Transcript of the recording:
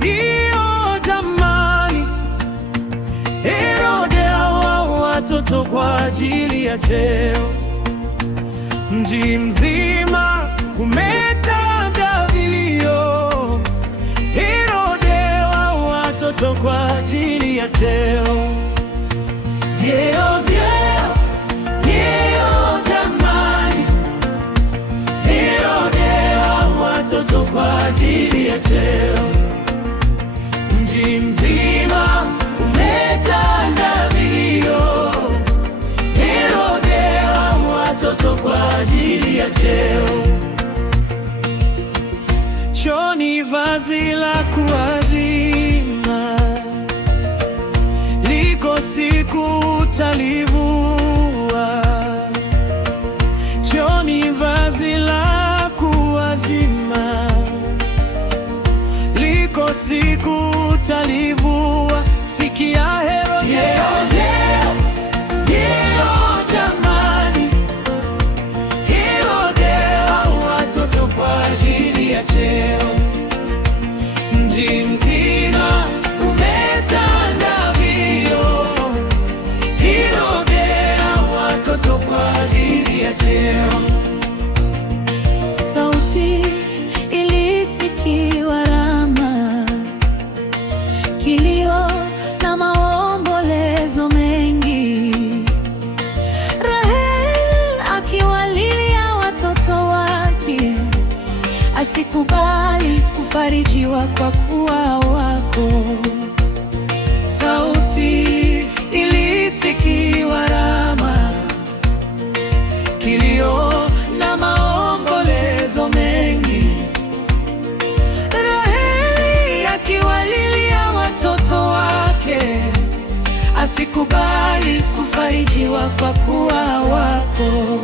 vyeo jamani, Herode aua watoto kwa ajili ya cheo. Mji mzima umetanda vilio, Herode aua watoto kwa ajili ya cheo. Vyeo jamani, Herode aua watoto kwa ajili ya cheo. Mji mzima umetanda vilio, Herode aua watoto kwa ajili ya cheo. Chooni vazi la kuazima, liko siku utalivua. Chooni vazi la kuazima, liko siku utalivua. Sikia Herode, vyeo jamani, Herode aua watoto kwa ajili ya cheo. Mji mzima umetanda vilio, Herode aua watoto kwa ajili ya cheo. Sauti ilisikiwa Rama, kilio na maombolezo mengi. Rahel akiwalilia watoto wake, asikubali kufarijiwa kwa kuwa wako. Sauti ilisikiwa Rama, kilio na maombolezo mengi. Raheli akiwalilia watoto wake, asikubali kufarijiwa kwa kuwa wako.